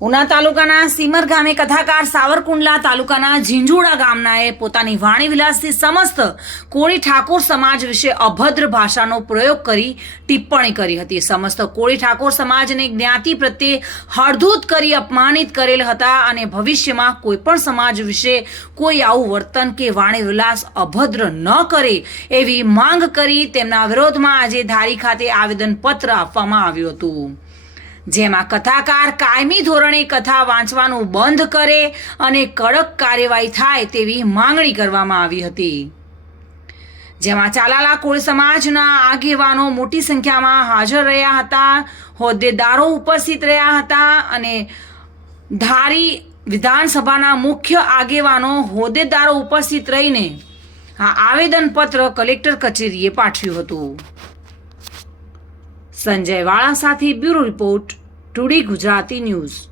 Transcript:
ઉના તાલુકાના સીમર ગામે કથાકાર સાવરકુંડલા તાલુકાના ઝીંઝુડા ગામનાએ પોતાની વાણી વિલાસથી સમસ્ત કોળી ઠાકોર સમાજ વિશે અભદ્ર ભાષાનો પ્રયોગ કરી ટિપ્પણી કરી હતી. સમસ્ત કોળી ઠાકોર સમાજને જ્ઞાતિ પ્રત્યે હળધૂત કરી અપમાનિત કરેલ હતા અને ભવિષ્યમાં કોઈ પણ સમાજ વિશે કોઈ આવું વર્તન કે વાણી વિલાસ અભદ્ર ન કરે એવી માંગ કરી તેમના વિરોધમાં આજે ધારી ખાતે આવેદનપત્ર આપવામાં આવ્યું હતું. જેમાં કથાકાર કાયમી ધોરણે કથા વાંચવાનું બંધ કરે અને કડક કાર્યવાહી થાય તેવી માંગણી કરવામાં આવી હતી. જેમાં ચાલાલા કુળ સમાજના આગેવાનો મોટી સંખ્યામાં હાજર રહ્યા હતા, હોદ્દેદારો ઉપસ્થિત રહ્યા હતા અને ધારી વિધાનસભાના મુખ્ય આગેવાનો હોદ્દેદારો ઉપસ્થિત રહીને આ આવેદનપત્ર કલેક્ટર કચેરીએ પાઠવ્યું હતું. સંજય વાળા સાથે bureau report today Gujarati news.